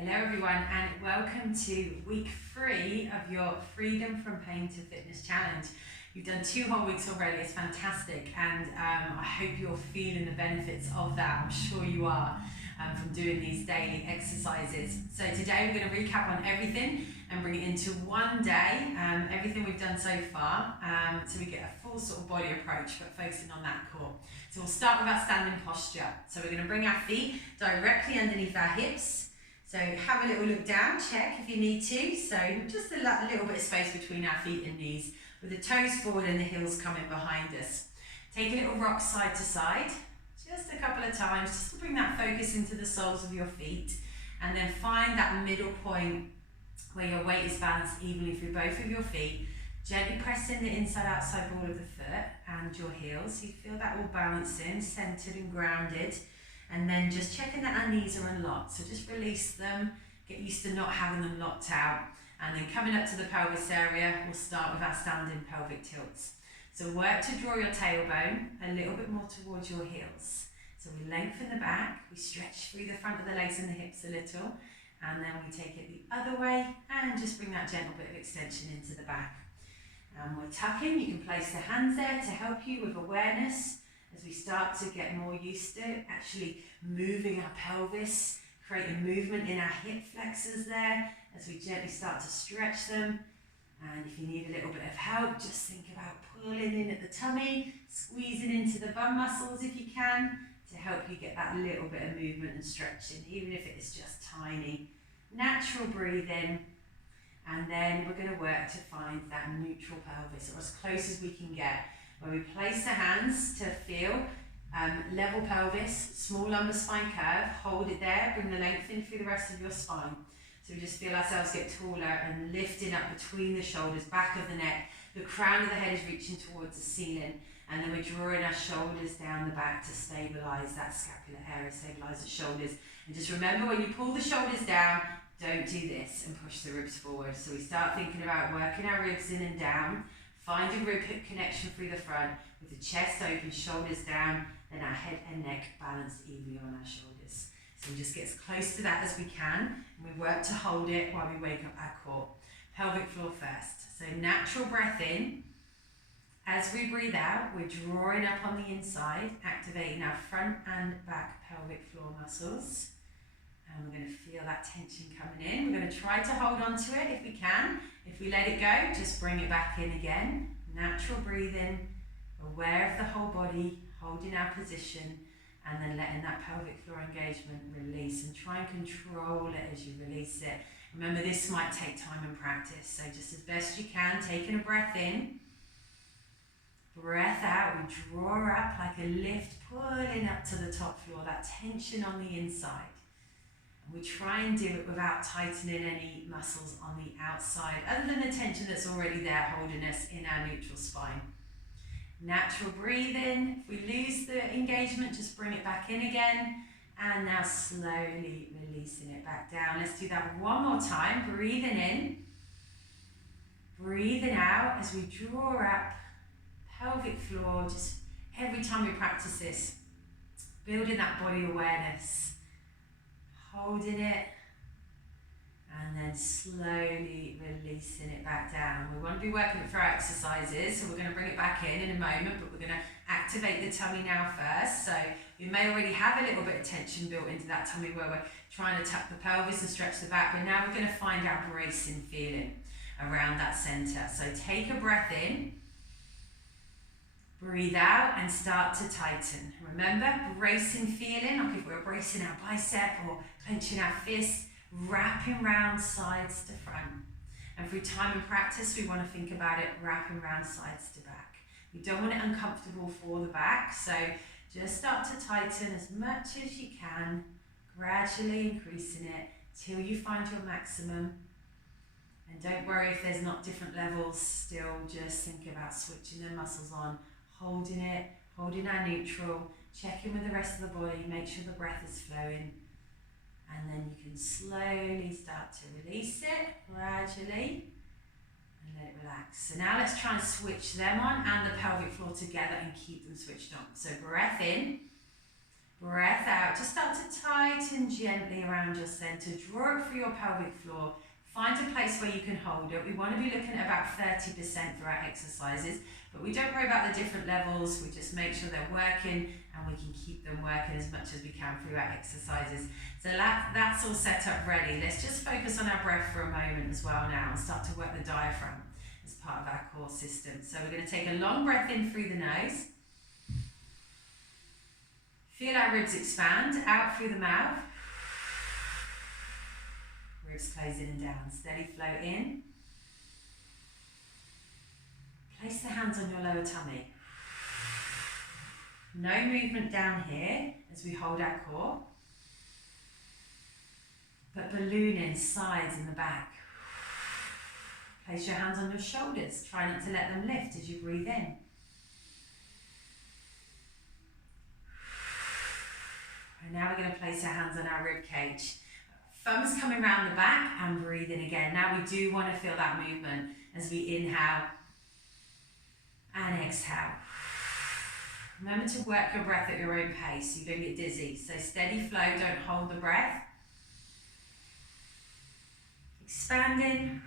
Hello everyone and welcome to week 3 of your Freedom from Pain to Fitness Challenge. You've done 2 whole weeks already, it's fantastic, and I hope you're feeling the benefits of that. I'm sure you are from doing these daily exercises. So today we're going to recap on everything and bring it into one day, everything we've done so far, so we get a full sort of body approach but focusing on that core. So we'll start with our standing posture. So we're going to bring our feet directly underneath our hips. So have a little look down, check if you need to. So just a little bit of space between our feet and knees with the toes forward and the heels coming behind us. Take a little rock side to side, just a couple of times, just to bring that focus into the soles of your feet. And then find that middle point where your weight is balanced evenly through both of your feet. Gently press in the inside-outside ball of the foot and your heels. You feel that all balancing, centered and grounded. And then just checking that our knees are unlocked. So just release them, get used to not having them locked out. And then coming up to the pelvis area, we'll start with our standing pelvic tilts. So work to draw your tailbone a little bit more towards your heels. So we lengthen the back, we stretch through the front of the legs and the hips a little, and then we take it the other way and just bring that gentle bit of extension into the back. And we're tucking, you can place the hands there to help you with awareness. As we start to get more used to actually moving our pelvis, creating movement in our hip flexors there, as we gently start to stretch them. And if you need a little bit of help, just think about pulling in at the tummy, squeezing into the bum muscles if you can, to help you get that little bit of movement and stretching, even if it is just tiny. Natural breathing, and then we're going to work to find that neutral pelvis, or as close as we can get, where we place the hands to feel level pelvis, small lumbar spine curve, hold it there, bring the length in through the rest of your spine. So we just feel ourselves get taller and lifting up between the shoulders, back of the neck, the crown of the head is reaching towards the ceiling, and then we're drawing our shoulders down the back to stabilise that scapular area, stabilise the shoulders. And just remember, when you pull the shoulders down, don't do this and push the ribs forward. So we start thinking about working our ribs in and down. Find a rib-hip connection through the front with the chest open, shoulders down, then our head and neck balanced evenly on our shoulders. So we just get as close to that as we can, and we work to hold it while we wake up our core. Pelvic floor first. So natural breath in. As we breathe out, we're drawing up on the inside, activating our front and back pelvic floor muscles. And we're going to feel that tension coming in. We're going to try to hold on to it if we can. If we let it go, just bring it back in again. Natural breathing, aware of the whole body, holding our position, and then letting that pelvic floor engagement release, and try and control it as you release it. Remember, this might take time and practice, so just as best you can, taking a breath in, breath out, we draw up like a lift, pulling up to the top floor, that tension on the inside. We try and do it without tightening any muscles on the outside, other than the tension that's already there holding us in our neutral spine. Natural breathing. If we lose the engagement, just bring it back in again. And now slowly releasing it back down. Let's do that one more time. Breathing in. Breathing out as we draw up pelvic floor. Just every time we practice this, building that body awareness. Holding it, and then slowly releasing it back down. We want to be working it for our exercises, so we're going to bring it back in a moment, but we're going to activate the tummy now first. So you may already have a little bit of tension built into that tummy where we're trying to tuck the pelvis and stretch the back, but now we're going to find our bracing feeling around that center. So take a breath in. Breathe out and start to tighten. Remember, bracing feeling, like if we're bracing our bicep or clenching our fist, wrapping round sides to front. And through time and practice, we want to think about it wrapping round sides to back. We don't want it uncomfortable for the back, so just start to tighten as much as you can, gradually increasing it till you find your maximum. And don't worry if there's not different levels, still just think about switching the muscles on. Holding it, holding our neutral, checking with the rest of the body, make sure the breath is flowing. And then you can slowly start to release it, gradually, and let it relax. So now let's try and switch them on and the pelvic floor together and keep them switched on. So breath in, Breath out. Just start to tighten gently around your center. Draw it through your pelvic floor. Find a place where you can hold it. We want to be looking at about 30% for our exercises, but we don't worry about the different levels. We just make sure they're working and we can keep them working as much as we can through our exercises. So that's all set up ready. Let's just focus on our breath for a moment as well now and start to work the diaphragm as part of our core system. So we're going to take a long breath in through the nose. Feel our ribs expand out through the mouth. Ribs closing and down. Steady flow in. Place the hands on your lower tummy. No movement down here as we hold our core, but ballooning sides and the back. Place your hands on your shoulders. Try not to let them lift as you breathe in. And now we're going to place our hands on our rib cage. Thumbs coming around the back and breathing again. Now we do want to feel that movement as we inhale and exhale. Remember to work your breath at your own pace so you don't get dizzy. So steady flow, don't hold the breath. Expanding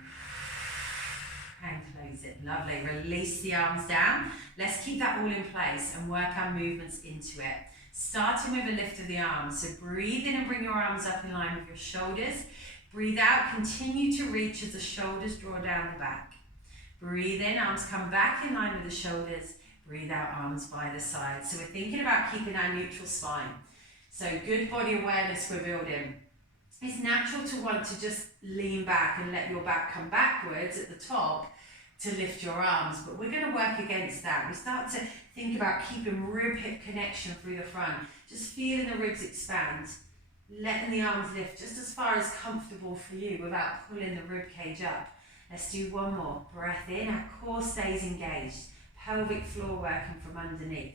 and close it. Lovely. Release the arms down. Let's keep that all in place and work our movements into it. Starting with a lift of the arms. So breathe in and bring your arms up in line with your shoulders. Breathe out, continue to reach as the shoulders draw down the back. Breathe in, arms come back in line with the shoulders. Breathe out, arms by the side. So we're thinking about keeping our neutral spine. So good body awareness we're building. It's natural to want to just lean back and let your back come backwards at the top to lift your arms, but we're going to work against that. We start to think about keeping rib-hip connection through the front, just feeling the ribs expand, letting the arms lift just as far as comfortable for you without pulling the rib cage up. Let's do one more. Breath in, our core stays engaged, pelvic floor working from underneath.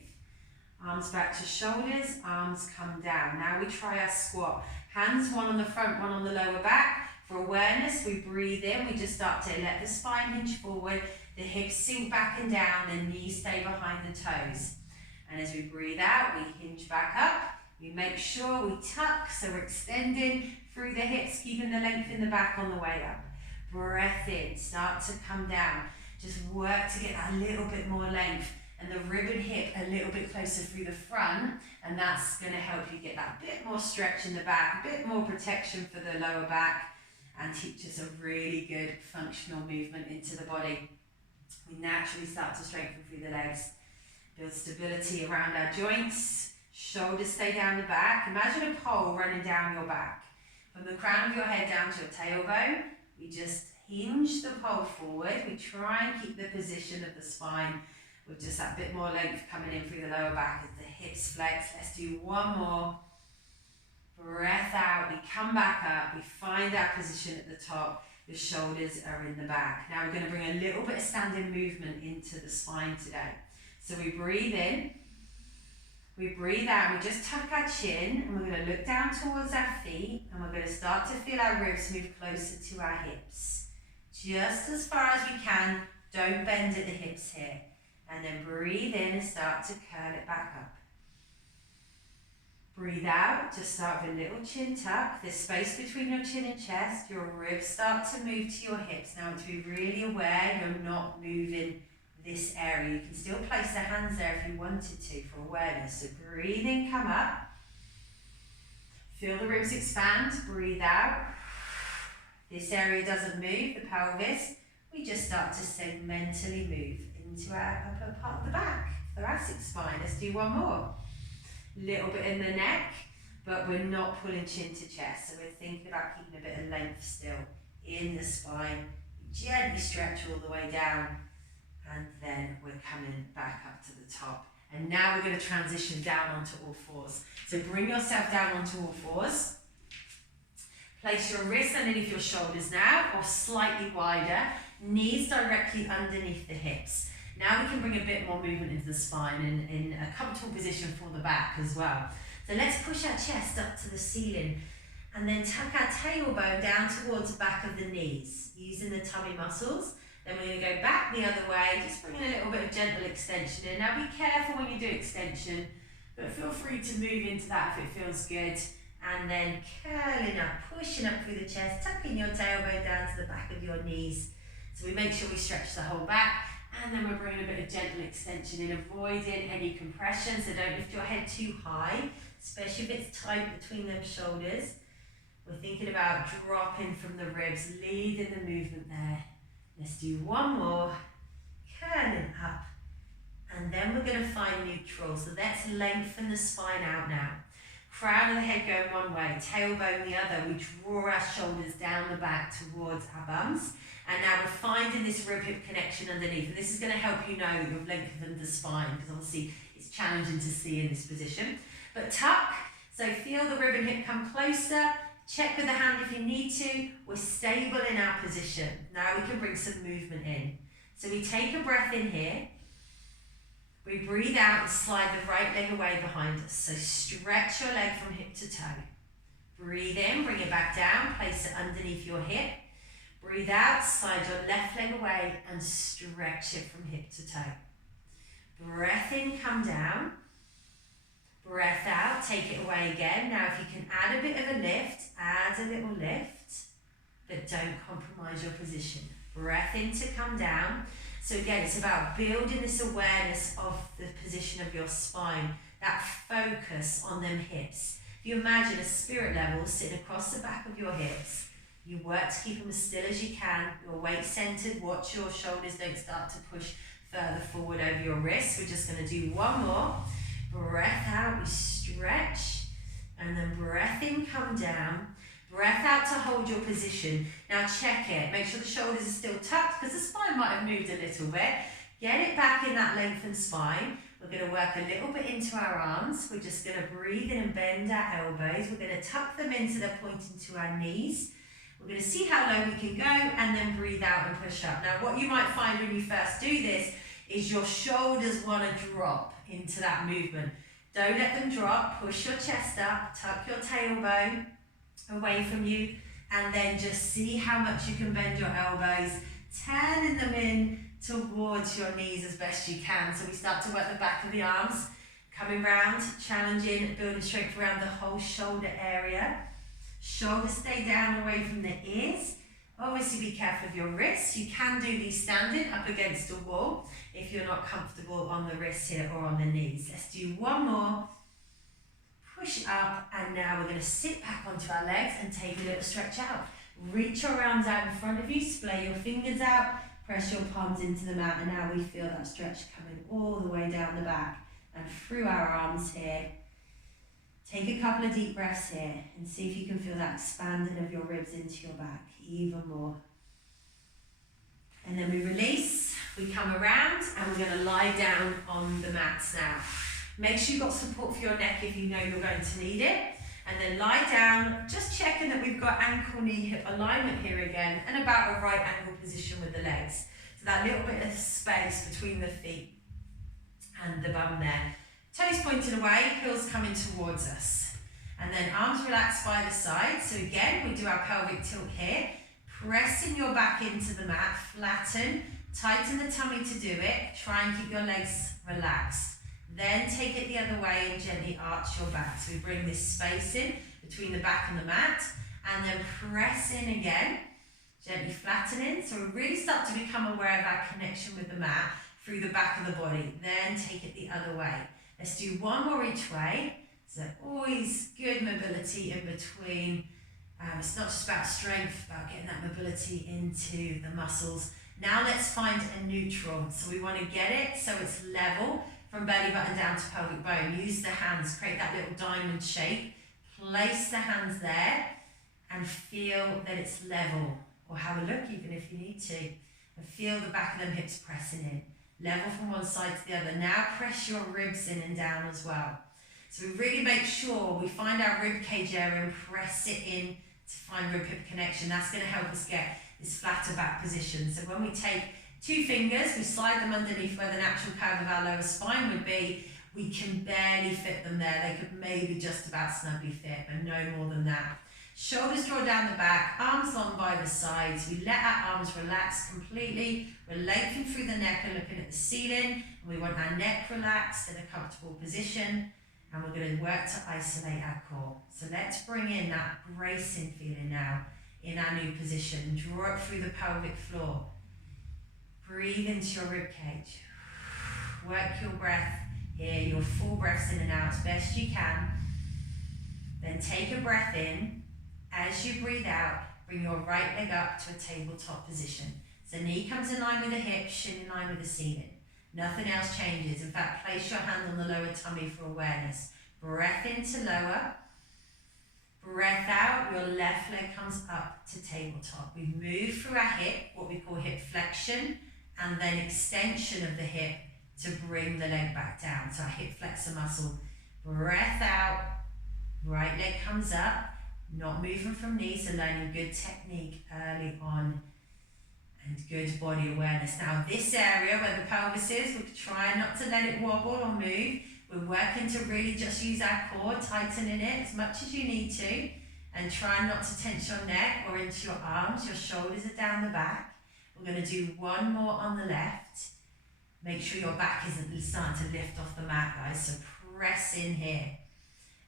Arms back to shoulders, arms come down. Now we try our squat. Hands one on the front, one on the lower back. For awareness, we breathe in, we just start to let the spine hinge forward, the hips sink back and down, the knees stay behind the toes. And as we breathe out, we hinge back up. We make sure we tuck, so we're extending through the hips, keeping the length in the back on the way up. Breath in, start to come down. Just work to get that little bit more length and the rib and hip a little bit closer through the front, and that's going to help you get that bit more stretch in the back, a bit more protection for the lower back, and teach us a really good functional movement into the body. We naturally start to strengthen through the legs, build stability around our joints, shoulders stay down the back. Imagine a pole running down your back. From the crown of your head down to your tailbone, we just hinge the pole forward. We try and keep the position of the spine with just that bit more length coming in through the lower back as the hips flex. Let's do one more. Breath out, we come back up, we find our position at the top, the shoulders are in the back. Now we're going to bring a little bit of standing movement into the spine today. So we breathe in, we breathe out, and we just tuck our chin, and we're going to look down towards our feet, and we're going to start to feel our ribs move closer to our hips. Just as far as we can, don't bend at the hips here. And then breathe in and start to curl it back up. Breathe out, just start with a little chin tuck. There's space between your chin and chest. Your ribs start to move to your hips. Now to be really aware you're not moving this area. You can still place the hands there if you wanted to for awareness. So breathe in, come up. Feel the ribs expand, breathe out. This area doesn't move, the pelvis. We just start to segmentally move into our upper part of the back, thoracic spine. Let's do one more. Little bit in the neck, but we're not pulling chin to chest, so we're thinking about keeping a bit of length still in the spine. Gently stretch all the way down, and then we're coming back up to the top. And now we're going to transition down onto all fours. So bring yourself down onto all fours. Place your wrists underneath your shoulders now, or slightly wider, knees directly underneath the hips. Now we can bring a bit more movement into the spine in a comfortable position for the back as well. So let's push our chest up to the ceiling and then tuck our tailbone down towards the back of the knees, using the tummy muscles. Then we're going to go back the other way, just bringing a little bit of gentle extension in. Now be careful when you do extension, But feel free to move into that if it feels good. And then curling up, pushing up through the chest, tucking your tailbone down to the back of your knees. So we make sure we stretch the whole back. And then we're bringing a bit of gentle extension in, avoiding any compression. So don't lift your head too high, especially if it's tight between them shoulders. We're thinking about dropping from the ribs, leading the movement there. Let's do one more, curling up. And then we're going to find neutral. So let's lengthen the spine out now. Crown of the head going one way, tailbone the other. We draw our shoulders down the back towards our bums. And now we're finding this rib-hip connection underneath. And this is going to help you know that you've lengthened the spine, because obviously it's challenging to see in this position. But tuck, so feel the rib and hip come closer. Check with the hand if you need to. We're stable in our position. Now we can bring some movement in. So we take a breath in here. We breathe out and slide the right leg away behind us. So stretch your leg from hip to toe. Breathe in, bring it back down, place it underneath your hip. Breathe out, slide your left leg away and stretch it from hip to toe. Breath in, come down. Breath out, take it away again. Now if you can add a bit of a lift, add a little lift, but don't compromise your position. Breath in to come down. So again, it's about building this awareness of the position of your spine, that focus on them hips. If you imagine a spirit level sitting across the back of your hips, you work to keep them as still as you can, your weight centered, watch your shoulders don't start to push further forward over your wrists. We're just going to do one more. Breath out, we stretch, and then breath in, come down. Breath out to hold your position. Now check it. Make sure the shoulders are still tucked, because the spine might have moved a little bit. Get it back in that lengthened spine. We're going to work a little bit into our arms. We're just going to breathe in and bend our elbows. We're going to tuck them in so they're pointing to our knees. We're going to see how low we can go and then breathe out and push up. Now what you might find when you first do this is your shoulders want to drop into that movement. Don't let them drop. Push your chest up, tuck your tailbone away from you, and then just see how much you can bend your elbows, turning them in towards your knees as best you can. So we start to work the back of the arms, coming round, challenging, building strength around the whole shoulder area. Shoulders stay down away from the ears. Obviously be careful of your wrists. You can do these standing up against a wall if you're not comfortable on the wrists here or on the knees. Let's do one more. Push up, and now we're going to sit back onto our legs and take a little stretch out. Reach your arms out in front of you, splay your fingers out, press your palms into the mat, and now we feel that stretch coming all the way down the back and through our arms here. Take a couple of deep breaths here and see if you can feel that expanding of your ribs into your back even more. And then we release, we come around, and we're going to lie down on the mats now. Make sure you've got support for your neck if you know you're going to need it. And then lie down, just checking that we've got ankle, knee, hip alignment here again, and about a right angle position with the legs. So that little bit of space between the feet and the bum there. Toes pointing away, heels coming towards us. And then arms relaxed by the side. So again, we do our pelvic tilt here. Pressing your back into the mat, flatten, tighten the tummy to do it. Try and keep your legs relaxed. Then take it the other way and gently arch your back. So we bring this space in between the back and the mat, and then press in again, gently flattening. So we really start to become aware of our connection with the mat through the back of the body. Then take it the other way. Let's do one more each way. So always good mobility in between. It's not just about strength, about getting that mobility into the muscles. Now let's find a neutral. So we want to get it so it's level from belly button down to pelvic bone. Use the hands, create that little diamond shape. Place the hands there and feel that it's level, or have a look even if you need to. And feel the back of them hips pressing in. Level from one side to the other. Now press your ribs in and down as well. So we really make sure we find our rib cage area and press it in to find rib hip connection. That's going to help us get this flatter back position. So when we take 2 fingers, we slide them underneath where the natural curve of our lower spine would be. We can barely fit them there. They could maybe just about snugly fit, but no more than that. Shoulders draw down the back, arms long by the sides. We let our arms relax completely. We're lengthening through the neck and looking at the ceiling. And we want our neck relaxed in a comfortable position. and we're going to work to isolate our core. So let's bring in that bracing feeling now in our new position. Draw it through the pelvic floor. Breathe into your rib cage. Work your breath here, your full breaths in and out as best you can. Then take a breath in. As you breathe out, bring your right leg up to a tabletop position. So knee comes in line with the hip, shin in line with the ceiling. Nothing else changes. In fact, place your hand on the lower tummy for awareness. Breath in to lower. Breath out, your left leg comes up to tabletop. We move through our hip, what we call hip flexion, and then extension of the hip to bring the leg back down. So our hip flexor muscle. Breath out, right leg comes up, not moving from knee, so learning good technique early on and good body awareness. Now this area where the pelvis is, we're trying not to let it wobble or move. We're working to really just use our core, tightening it as much as you need to, and trying not to tense your neck or into your arms. Your shoulders are down the back. We're going to do one more on the left. Make sure your back isn't starting to lift off the mat, guys, so press in here.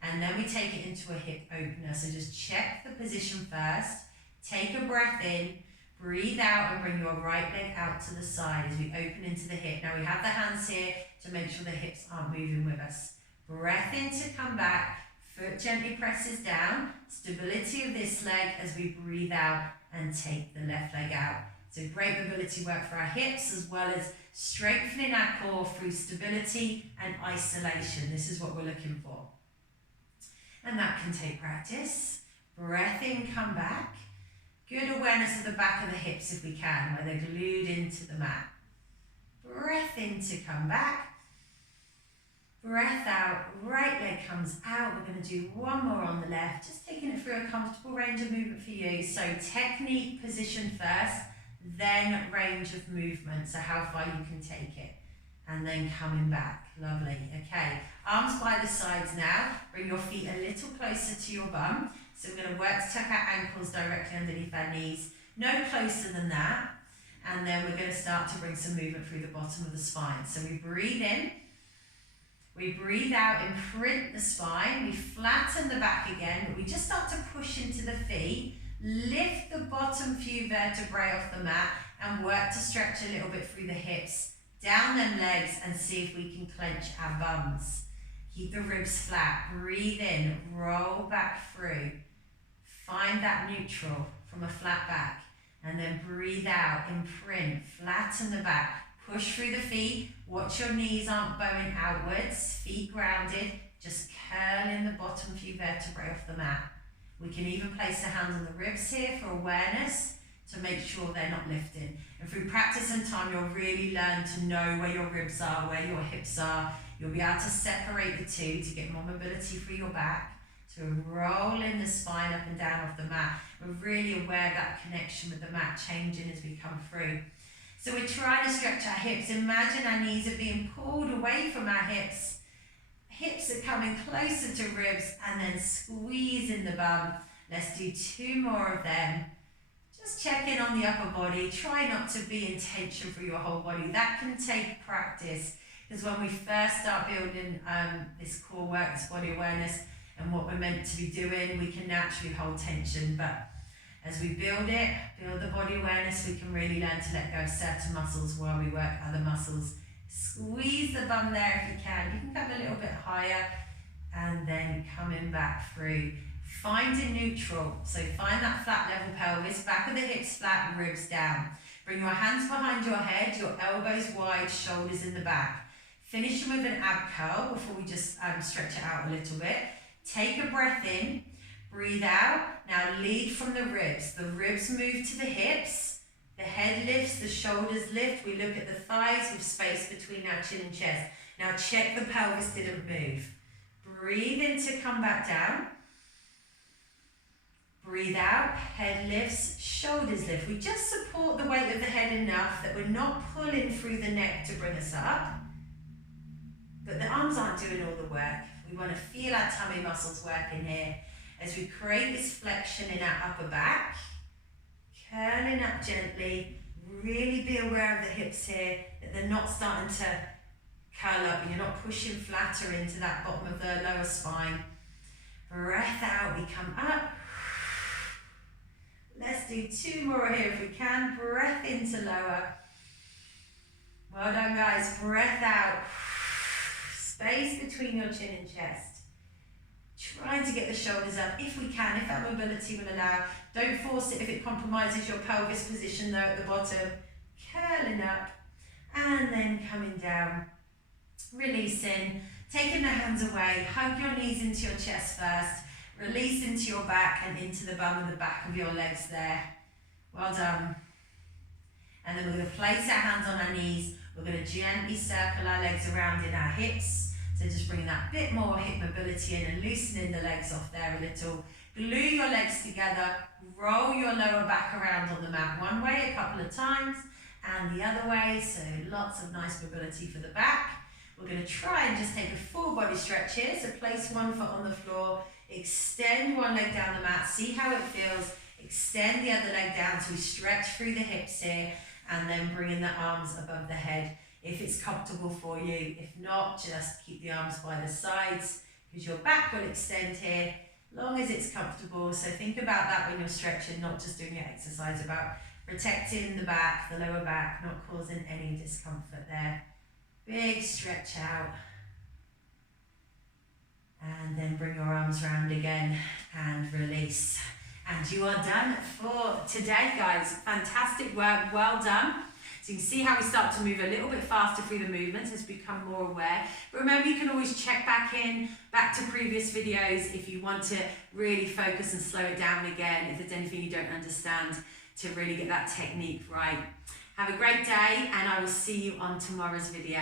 And then we take it into a hip opener. So just check the position first. Take a breath in, breathe out, and bring your right leg out to the side as we open into the hip. Now we have the hands here to make sure the hips aren't moving with us. Breath in to come back, foot gently presses down. Stability of this leg as we breathe out and take the left leg out. So great mobility work for our hips as well as strengthening our core through stability and isolation. This is what we're looking for. And that can take practice. Breath in, come back. Good awareness of the back of the hips if we can, where they're glued into the mat. Breath in to come back. Breath out, right leg comes out. We're going to do one more on the left, just taking it through a comfortable range of movement for you. So technique, position first, then range of movement, so how far you can take it. And then coming back. Lovely. Okay, arms by the sides now. Bring your feet a little closer to your bum. So we're going to work to tuck our ankles directly underneath our knees. No closer than that. And then we're going to start to bring some movement through the bottom of the spine. So we breathe in. We breathe out, imprint the spine. We flatten the back again, but we just start to push into the feet. Lift the bottom few vertebrae off the mat and work to stretch a little bit through the hips. Down them legs and see if we can clench our bums. Keep the ribs flat. Breathe in, roll back through. Find that neutral from a flat back. And then breathe out, imprint, flatten the back. Push through the feet. Watch your knees aren't bowing outwards. Feet grounded. Just curling the bottom few vertebrae off the mat. We can even place the hands on the ribs here for awareness, to make sure they're not lifting. And through practice and time, you'll really learn to know where your ribs are, where your hips are. You'll be able to separate the two to get more mobility through your back, to roll in the spine up and down off the mat. We're really aware of that connection with the mat changing as we come through. So we're trying to stretch our hips. Imagine our knees are being pulled away from our hips. Hips are coming closer to ribs and then squeezing the bum. Let's do two more of them. Just check in on the upper body. Try not to be in tension for your whole body. That can take practice, because when we first start building this core work, this body awareness, and what we're meant to be doing, we can naturally hold tension. But as we build it, build the body awareness, we can really learn to let go of certain muscles while we work other muscles. Squeeze the bum there if you can. You can come a little bit higher and then coming back through. Finding neutral, so find that flat level pelvis, back of the hips flat, ribs down. Bring your hands behind your head, your elbows wide, shoulders in the back. Finishing with an ab curl before we just stretch it out a little bit. Take a breath in, breathe out. Now lead from the ribs. The ribs move to the hips, the head lifts, the shoulders lift. We look at the thighs with space between our chin and chest. Now check the pelvis didn't move. Breathe in to come back down. Breathe out, head lifts, shoulders lift. We just support the weight of the head enough that we're not pulling through the neck to bring us up. But the arms aren't doing all the work. We want to feel our tummy muscles working here as we create this flexion in our upper back. Curling up gently. Really be aware of the hips here, that they're not starting to curl up and you're not pushing flatter into that bottom of the lower spine. Breath out, we come up. Let's do 2 more here if we can. Breath into lower. Well done, guys. Breath out. Space between your chin and chest. Trying to get the shoulders up if we can, if our mobility will allow. Don't force it if it compromises your pelvis position though at the bottom. Curling up and then coming down. Releasing, taking the hands away. Hug your knees into your chest first. Release into your back and into the bum and the back of your legs there. Well done. And then we're going to place our hands on our knees. We're going to gently circle our legs around in our hips. So just bringing that bit more hip mobility in and loosening the legs off there a little. Glue your legs together. Roll your lower back around on the mat one way a couple of times and the other way. So lots of nice mobility for the back. We're going to try and just take a full body stretch here. So place one foot on the floor. Extend one leg down the mat. See how it feels. Extend the other leg down so we stretch through the hips here. And then bringing the arms above the head if it's comfortable for you. If not, just keep the arms by the sides because your back will extend here, long as it's comfortable. So think about that when you're stretching, not just doing your exercise, about protecting the back, the lower back, not causing any discomfort there. Big stretch out. And then bring your arms round again and release. And you are done for today, guys. Fantastic work, well done. So you can see how we start to move a little bit faster through the movements as we become more aware. But remember, you can always check back to previous videos if you want to really focus and slow it down again, if there's anything you don't understand, to really get that technique right. Have a great day, and I will see you on tomorrow's video.